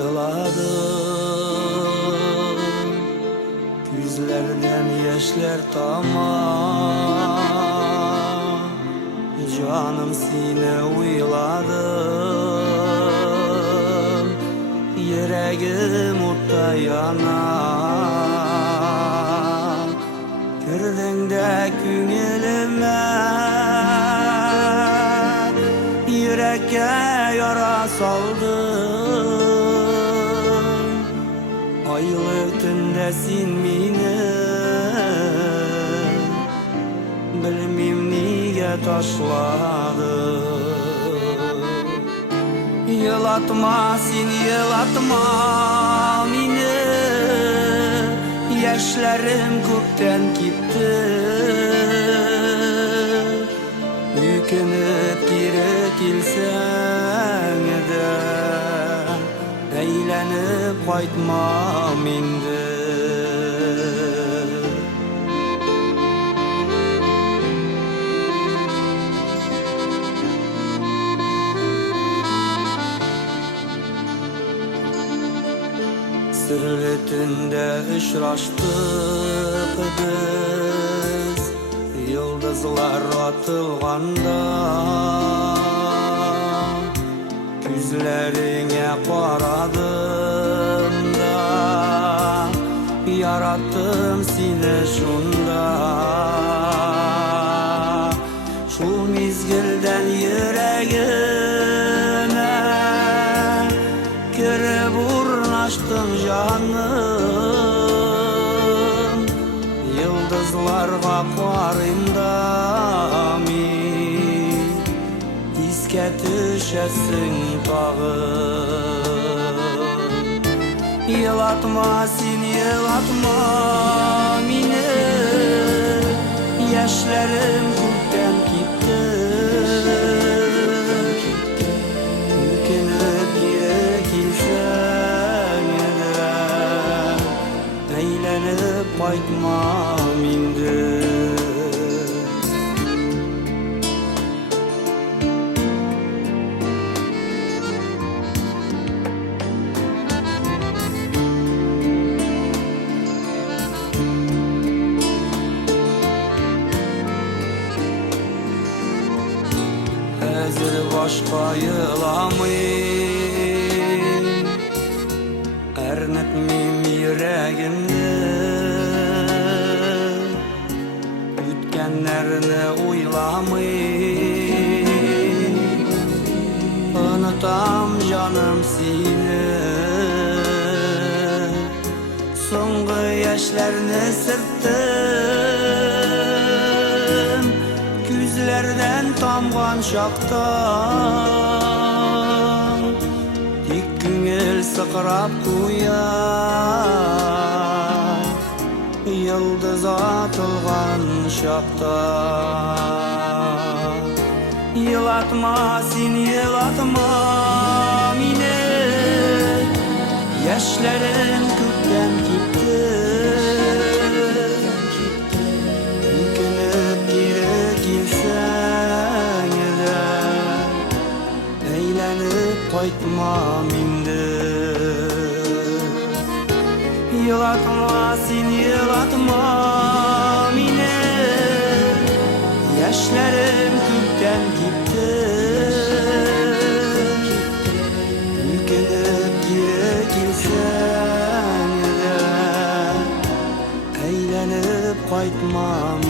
yığladım, gözlerden yaşlar tamam. Canım seni uyladım, yüreğim utta yanar. Girdin de küngülüme, yüreğe yara saldın. Aylı tünde sen meni, bilmem niye taşladın. Yılatma sen, yılatma meni, yaşlarım kökten gitti. Yükünüp geri kelsen de, eylenip qaytmam endi. Sırlı tünde uçraştık biz, yıldızlar atılganda. Gözlerine qaradım da, yarattım seni şunda. Şu mezgilden yüreğime kirib urnaştın canım. Yıldızlarga qarayım da men, esке düşesin tağım. Yılatma sen, yılatma meni, yaşlarım kökten gitti. Yükünüp geri kelsen de, eylenip qaytmam endi. Hazır başka yılamayım, ernetmeyim yüreğimde. Ütkenlerini uylamayım, unutam canım seni. Soңғы yaşlarını sırttım, gözlerden tamgan şakta. Tek küngül sıkırap koyar, yıldız atılgan şakta. Yılatma sen, yılatma meni, yaşlarım kökten gitti. Yükünüp geri kelsen de, eylenip qaytmam endi. Yılatma sen, yılatma meni, yaşlarım kökten gitti. Yükünüp geri kelsen de, eylenip qaytmam